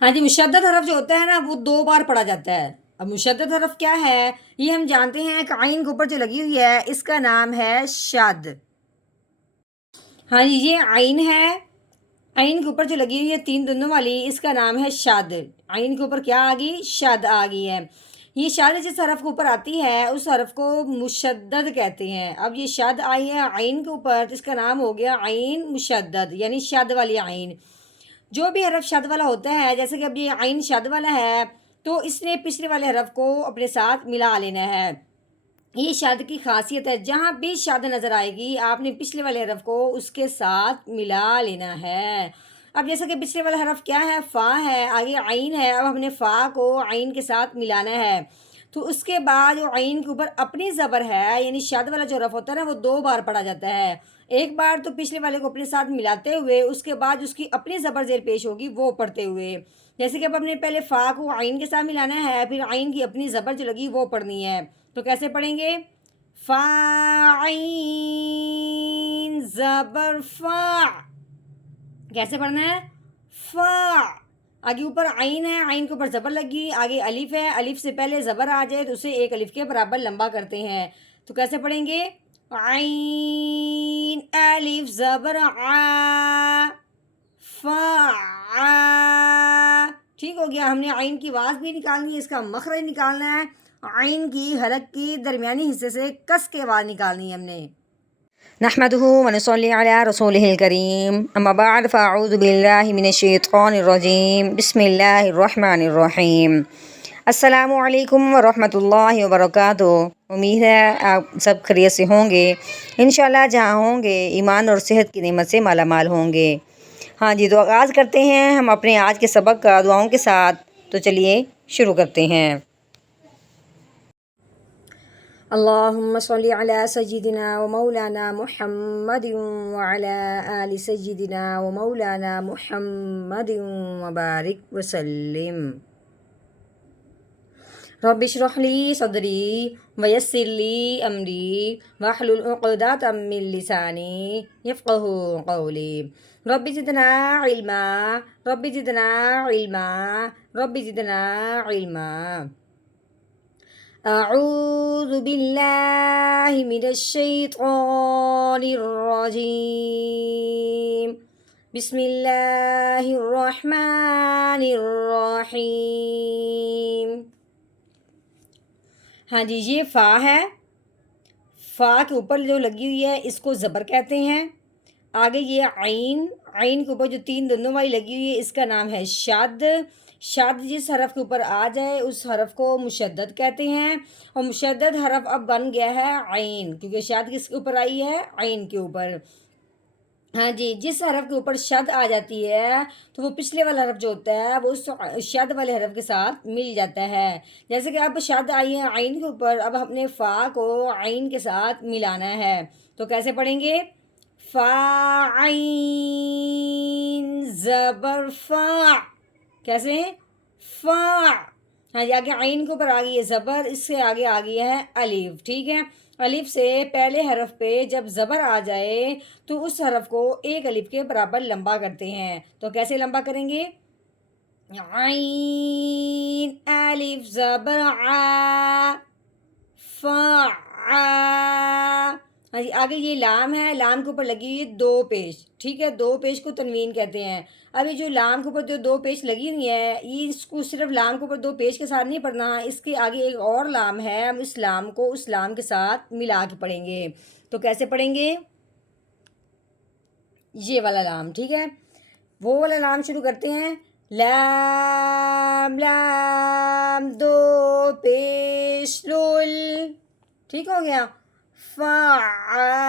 ہاں جی، مشدد حرف جو ہوتا ہے نا وہ 2 بار پڑھا جاتا ہے۔ اب مشدد حرف کیا ہے یہ ہم جانتے ہیں کہ عین کے اوپر جو لگی ہوئی ہے اس کا نام ہے شد۔ ہاں جی، یہ عین ہے، عین کے اوپر جو لگی ہوئی ہے 3 دندوں والی اس کا نام ہے شد۔ عین کے اوپر کیا آ گئی؟ شد آ گئی ہے۔ یہ شد جس حرف کے اوپر آتی ہے اس حرف کو مشدد کہتے ہیں۔ اب یہ شد آئی ہے عین کے اوپر تو اس کا نام ہو گیا عین مشدد، یعنی شد والی عین۔ جو بھی حرف شد والا ہوتا ہے، جیسے کہ اب یہ عین شد والا ہے تو اس نے پچھلے والے حرف کو اپنے ساتھ ملا لینا ہے۔ یہ شد کی خاصیت ہے، جہاں بھی شد نظر آئے گی آپ نے پچھلے والے حرف کو اس کے ساتھ ملا لینا ہے۔ اب جیسا کہ پچھلے والا حرف کیا ہے؟ فا ہے، آگے عین ہے، اب ہم نے فا کو عین کے ساتھ ملانا ہے۔ تو اس کے بعد جو عین کے اوپر اپنی زبر ہے، یعنی شد والا جو حرف ہوتا ہے نا وہ 2 بار پڑھا جاتا ہے۔ ایک بار تو پچھلے والے کو اپنے ساتھ ملاتے ہوئے، اس کے بعد اس کی اپنی زبر زیر پیش ہوگی وہ پڑھتے ہوئے۔ جیسے کہ اب ہم نے پہلے فا کو عین کے ساتھ ملانا ہے، پھر عین کی اپنی زبر جو لگی وہ پڑھنی ہے۔ تو کیسے پڑھیں گے؟ فا عین زبر فا۔ کیسے پڑھنا ہے؟ فا، آگے اوپر عین ہے، عین کے اوپر زبر لگی، آگے الف ہے، الف سے پہلے زبر آ جائے تو اسے ایک الف کے برابر لمبا کرتے ہیں۔ تو کیسے پڑھیں گے؟ عین الف زبر آ فا آ۔ ٹھیک ہو گیا، ہم نے عین کی آواز بھی نکالنی ہے، اس کا مخرج نکالنا ہے۔ عین کی حلق کی درمیانی حصے سے کس کے آواز نکالنی ہے ہم نے۔ نحمده ونصلي على رسوله الكريم اما بعد فاعوذ بالله من الشیطان الرجیم بسم اللہ الرحمن الرحیم۔ السلام علیکم ورحمۃ اللہ وبرکاتہ۔ امید ہے آپ سب خیریت سے ہوں گے، انشاءاللہ جہاں ہوں گے ایمان اور صحت کی نعمت سے مالا مال ہوں گے۔ ہاں جی، تو آغاز کرتے ہیں ہم اپنے آج کے سبق کا دعاؤں کے ساتھ۔ تو چلیے شروع کرتے ہیں۔ اللهم صل على سيدنا ومولانا محمد وعلى آل سيدنا ومولانا محمد وبارك وسلم۔ رب اشرح لي صدري ويسر لي أمري واحلل عقدة من لساني يفقهوا قولي۔ رب زدنا علما، رب زدنا علما، رب زدنا علما۔ أعوذ بالله من الشيطان الرجيم بسم الله الرحمن الرحيم۔ ہاں جی، یہ فا ہے، فا کے اوپر جو لگی ہوئی ہے اس کو زبر کہتے ہیں۔ آگے یہ عین، عین کے اوپر جو 3 دندوں والی لگی ہوئی ہے اس کا نام ہے شد۔ شد جس حرف کے اوپر آ جائے اس حرف کو مشدد کہتے ہیں، اور مشدد حرف اب بن گیا ہے عین، کیونکہ شد کس کے اوپر آئی ہے؟ عین کے اوپر۔ ہاں جی، جس حرف کے اوپر شد آ جاتی ہے تو وہ پچھلے والا حرف جو ہوتا ہے وہ اس شد والے حرف کے ساتھ مل جاتا ہے۔ جیسے کہ اب شد آئی ہے عین کے اوپر، اب ہم نے فا کو عین کے ساتھ ملانا ہے۔ تو کیسے پڑھیں گے؟ فا عین زبر فا۔ کیسے؟ فا۔ ہاں جی، آگے عین کے اوپر آ گئی ہے زبر، اس سے آگے آ گئی ہے الف۔ ٹھیک ہے، الف سے پہلے حرف پہ جب زبر آ جائے تو اس حرف کو ایک الف کے برابر لمبا کرتے ہیں۔ تو کیسے لمبا کریں گے؟ عین الف زبر آ فا آ۔ ہاں جی، آگے یہ لام ہے، لام کے اوپر لگی ہوئی 2 پیش۔ ٹھیک ہے، 2 پیش کو تنوین کہتے ہیں۔ اب یہ جو لام کے اوپر جو 2 پیش لگی ہوئی ہے یہ اس کو صرف لام کے اوپر 2 پیش کے ساتھ نہیں پڑھنا، اس کے آگے ایک اور لام ہے، ہم اس لام کو اس لام کے ساتھ ملا کے پڑھیں گے۔ تو کیسے پڑھیں گے؟ یہ والا لام، ٹھیک ہے، وہ والا لام شروع کرتے ہیں۔ لام لام 2 پیش لول۔ ٹھیک ہو گیا؟ فعالل۔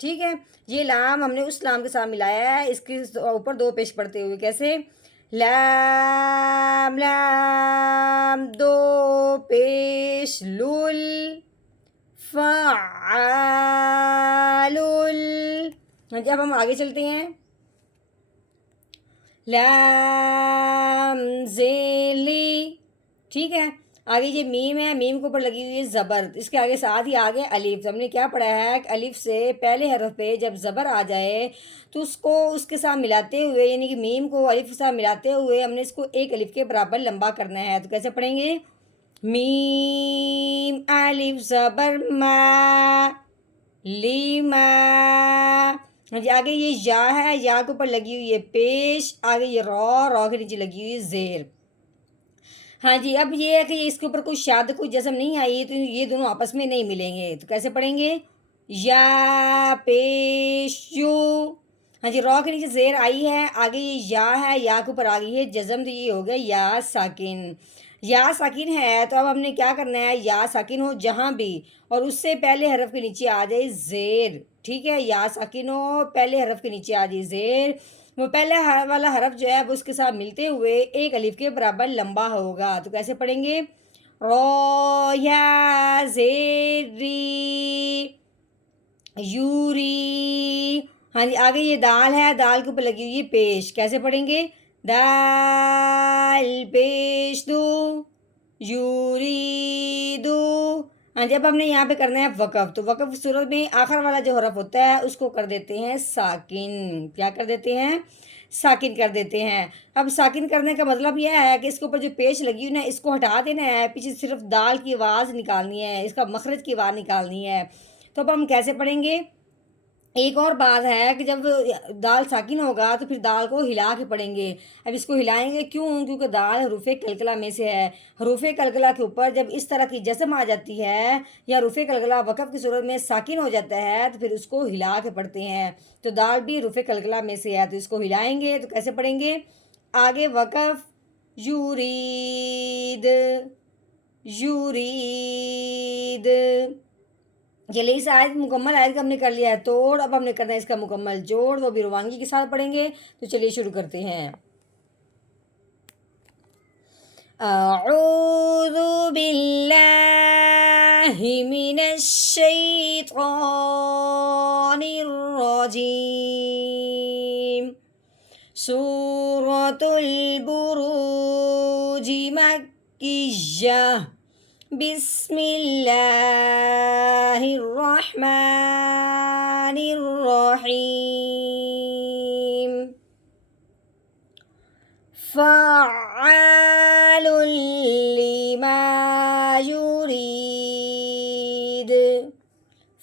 ٹھیک ہے، یہ لام ہم نے اس لام کے ساتھ ملایا ہے، اس کے اوپر 2 پیش پڑھتے ہوئے۔ کیسے؟ لام لام 2 پیش لول فعالل۔ جب ہم آگے چلتے ہیں، لام زیلی، ٹھیک ہے، آگے یہ میم ہے، میم کے اوپر لگی ہوئی ہے زبر، اس کے آگے ساتھ ہی آگے الف۔ ہم نے کیا پڑھا ہے کہ الف سے پہلے حرف پہ جب زبر آ جائے تو اس کو اس کے ساتھ ملاتے ہوئے، یعنی کہ میم کو الف کے ساتھ ملاتے ہوئے ہم نے اس کو ایک الف کے برابر لمبا کرنا ہے۔ تو کیسے پڑھیں گے؟ میم الف زبر ما، لیما۔ ہاں جی، آگے یہ یا ہے، یا کے اوپر لگی ہوئی ہے پیش، آگے یہ را کے نیچے لگی ہوئی ہے زیر۔ ہاں جی، اب یہ ہے کہ اس کے اوپر کوئی شاد کوئی جزم نہیں آئی تو یہ دونوں آپس میں نہیں ملیں گے، تو کیسے پڑھیں گے؟ یا پیش یو۔ ہاں جی، را کے نیچے زیر آئی ہے، آگے یہ یا ہے، یا کے اوپر آ گئی ہے جزم، تو یہ ہو گیا یا ساکن۔ یا ساکن ہے تو اب ہم نے کیا کرنا ہے؟ یا ساکن ہو جہاں بھی اور اس سے پہلے حرف کے نیچے آ جائے زیر، ٹھیک ہے؟ یا ساکن ہو، پہلے حرف کے نیچے آ جائے زیر، وہ پہلا والا حرف جو ہے وہ اس کے ساتھ ملتے ہوئے ایک الف کے برابر لمبا ہوگا۔ تو کیسے پڑھیں گے؟ رو یا زیری یوری۔ ہاں جی، آگے یہ دال ہے، دال کے اوپر لگی ہوئی ہے پیش، کیسے پڑھیں گے؟ دال پیش دو یوری دو۔ ہاں جی، اب ہم نے یہاں پہ کرنا ہے وقف، تو وقف کی صورت میں آخر والا جو حرف ہوتا ہے اس کو کر دیتے ہیں ساکن۔ کیا کر دیتے ہیں؟ ساکن کر دیتے ہیں۔ اب ساکن کرنے کا مطلب یہ ہے کہ اس کے اوپر جو پیش لگی ہوئی نا اس کو ہٹا دینا ہے، پیچھے صرف دال کی آواز نکالنی ہے، اس کا مخرج کی آواز نکالنی ہے۔ تو اب ہم کیسے پڑھیں گے؟ ایک اور بات ہے کہ جب دال ساکن ہوگا تو پھر دال کو ہلا کے پڑھیں گے۔ اب اس کو ہلائیں گے کیوں؟ کیونکہ دال حروف قلقلہ میں سے ہے۔ حروف قلقلہ کے اوپر جب اس طرح کی جزم آ جاتی ہے یا حروف قلقلہ وقف کی صورت میں ساکن ہو جاتا ہے تو پھر اس کو ہلا کے پڑھتے ہیں، تو دال بھی حروف قلقلہ میں سے ہے، تو اس کو ہلائیں گے۔ تو کیسے پڑھیں گے؟ آگے وقف یورید یورید۔ چلیے اس آیت مکمل آیت کا ہم نے کر لیا ہے توڑ، اب ہم نے کرنا ہے اس کا مکمل جوڑ، وہ بھی روانگی کے ساتھ پڑھیں گے۔ تو چلیے شروع کرتے ہیں۔ اعوذ باللہ من الشیطان الرجیم۔ سورۃ البروج مکیہ۔ بسم اللہ الرحمن الرحیم۔ فعال لما یرید۔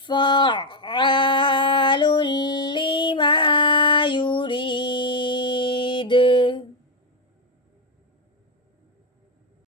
فعال